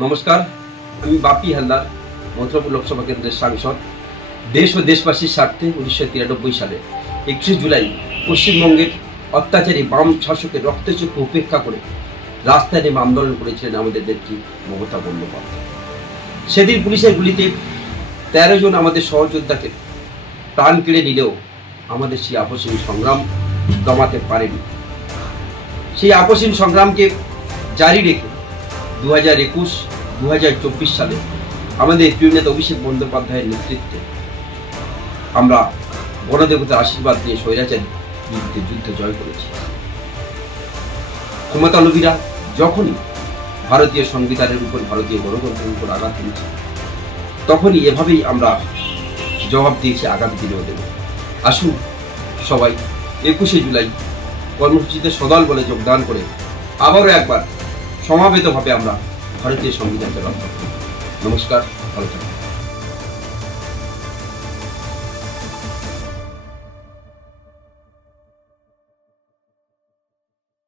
নমস্কার, আমি বাপি হালদার, মথুরাপুর লোকসভা কেন্দ্রের সাংসদ। দেশ ও দেশবাসীর স্বার্থে 1993 সালে 21 জুলাই পশ্চিমবঙ্গের অত্যাচারী বাম শাসকের রক্তচক্ষু উপেক্ষা করে রাস্তায় নেমে আন্দোলন করেছিলেন আমাদের নেত্রী মমতা বন্দ্যোপাধ্যায়। সেদিন পুলিশের গুলিতে 13 জন আমাদের সহযোদ্ধাকে প্রাণ কেড়ে নিলেও আমাদের সেই আপসহীন সংগ্রাম দমাতে পারেনি। সেই আপসহীন সংগ্রামকে জারি রেখে 2021-2024 সালে আমাদের প্রিয় নেতা অভিষেক বন্দ্যোপাধ্যায়ের নেতৃত্বে আমরা গণদেবতার আশীর্বাদ নিয়ে স্বৈরাচারী বিরুদ্ধে যুদ্ধ জয় করেছি। ক্ষমতালোভীরা যখনই ভারতীয় সংবিধানের উপর, ভারতীয় গণতন্ত্রের উপর আঘাত দিয়েছে, তখনই এভাবেই আমরা জবাব দিয়েছি, আগামী দিনেও দেব। আসুন সবাই 21শে জুলাই কর্মসূচিতে সদল বলে যোগদান করে আবারও একবার সমাবেতভাবে আমরা ভারতীয় সংবিধানকে রক্ষা করি। নমস্কার, ভালো থাকুন।